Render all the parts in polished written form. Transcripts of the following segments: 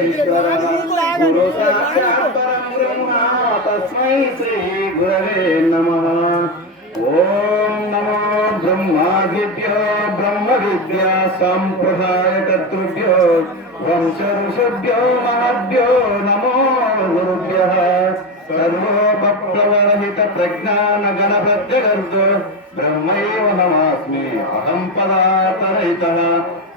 गुरु साक्षात् परं ब्रह्म तस्मै श्री गुरवे नमः। ओम नमो ब्रह्मादिभ्यो ब्रह्म विद्या संप्रदायकर्तृभ्यो वंश ऋषभ्यो महभ्यो नमो गुरुभ्यः। सर्वोपप्लवरहित प्रज्ञान गणप्रत्यगर्दो ब्रह्मैवाहमस्मि अहं पदार्थरहितः।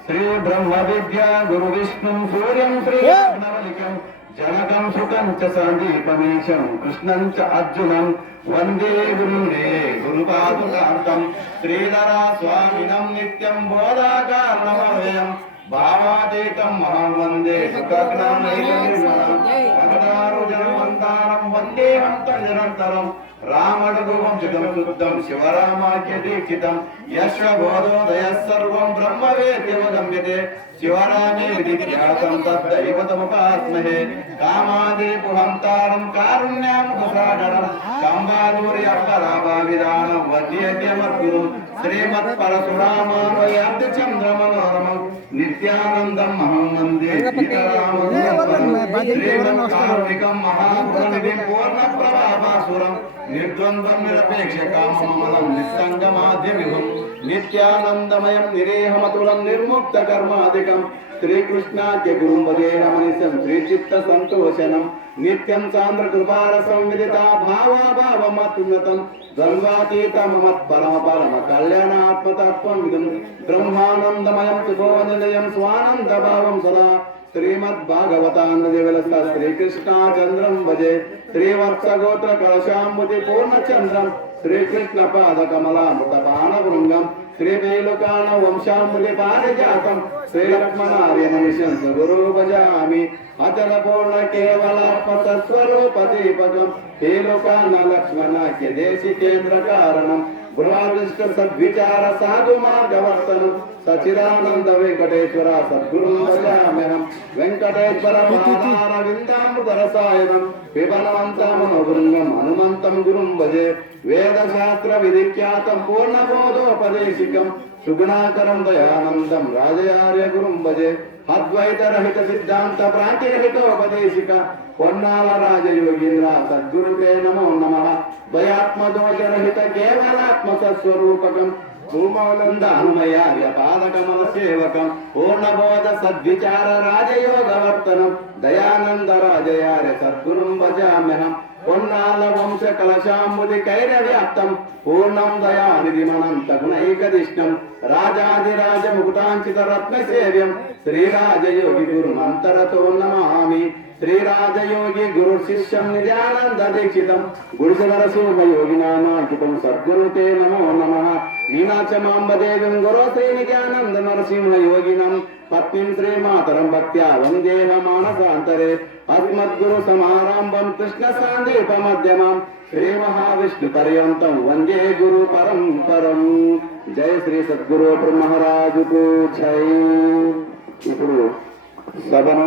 श्री ब्रह्म विद्या गुरु विष्णु सूर्यं श्री नवलिकं जनकं सुतं च सन्दीपमीशं कृष्णं च अर्जुनं वन्दे गुरुणे गुरुपादुकान्तं। श्रीधरा स्वामिनं नित्यं बोधाकारणमव्ययं भावातीतं महं वन्दे सुखग्नामैकनिर्मलं। वन्दारुजनमन्दारं वन्देऽहं तन्निरन्तरं रामडुगुवंशं शुद्धं शिवरामाख्यदीक्षितं। यश्वबोधोदयः सर्वं ब्रह्मवेद्यमगम्यते शिवरामे विधिख्यातं तद्दैवतमुपास्महे। कामादिपुहन्तारं कारुण्यामुखसागरं काम्बालूर्यपराभाविधानं वन्द्येद्यमद्गुरुं श्रीमत्परशुरामालयाब्दचन्द्रमनोरमं नित्यानन्दं महं वन्दे सीतारामं। श्रीमत्कारुणिकं महागुणनिधिं पूर्णप्रभाभासुरं निर्द्वन्द्वं निरपेक्षकाममलं निस्सङ्गमाद्यविभुं नित्यानन्दमयं निरेहमतुलं निर्मुक्तकर्मादिकं श्रीकृष्णाद्य गुरुं वदेहमनिशं श्रीचित्तसन्तोषनं नित्यं सान्द्रकृपारसं विदिता भावाभावमत्युन्नतं द्वन्द्वातीतममत्परमपरमकल्याणात्मतत्त्वं विदुं ब्रह्मानन्दमयं सुभोनिलयं स्वानन्दभावं सदा श्रीमद्भागवतानन्दविलसा श्रीकृष्णाचन्द्रं भजे। श्रीवत्सगोत्र कलशाम्बुधि पूर्णचन्द्रं श्रीकृष्णपादकमलामृतपाणभृङ्गं श्रीवेलुकाण वंशाम्बुधि पारिजातं श्रीलक्ष्मणार्यनमिशं गुरु भजामि। अचलपूर्ण केवलात्मतत्स्वरूपदीपकं हेलुकान लक्ष्मणाख्य देशिकेन्द्र कारणं गुरुवादिष्ट सद्विचार साधु मार्गवर्तनं सचिदानंद वेंकटेश्वर सद्गुरुं भजाम्यहं। वेंकटेश्वर पादारविन्दामृतरसायनं पिबन्वन्तं हनुमन्तं गुरुं भजे। वेदशास्त्र विधिख्यातं पूर्णबोधोपदेशिकं सुगुणाकरं दयानन्दं राजयार्य गुरुं भजे। अद्वैतरहित सिद्धांत प्रातिरहितोपदेशिक పొన్నాల రాజయోగీంద్ర సద్గురుతే నమో నమః। ద్వయాత్మదోషరహిత కేవలాత్మ సస్వరూపకం భూమౌలందానుమయార్య పాదకమల సేవకం పూర్ణబోధ సద్విచార రాజయోగవర్తనం దయానంద రాజయార్య సద్గురుం భజామ్యహం। పొన్నాల వంశ కలశాంబుధి కైరవ్యాప్తం పూర్ణం దయానిధిమనంత గుణైకదిష్ణం రాజాదిరాజ ముకుటాంచిత రత్న సేవ్యం శ్రీరాజయోగి గురుమంతరతో నమామి। श्रीराजयोगी गुरु शिष्यं नित्यानंद दीक्षितं गुरुसुनरसूमयोगी नामांकितं सद्गुरुते नमो नमः। मीनाक्षमाम्बदेवीं गुरो श्री नित्यानंद नरसिंह योगिनं पत्नीं श्रीमातरं भक्त्या वन्देह मानसान्तरे। अस्मद्गुरु समारम्भं कृष्णसान्दीपमध्यमं श्रीमहाविष्णुपर्यन्तं वन्दे गुरु परम्परं। जय श्री सद्गुरु महाराज को जय। ఇప్పుడు సభను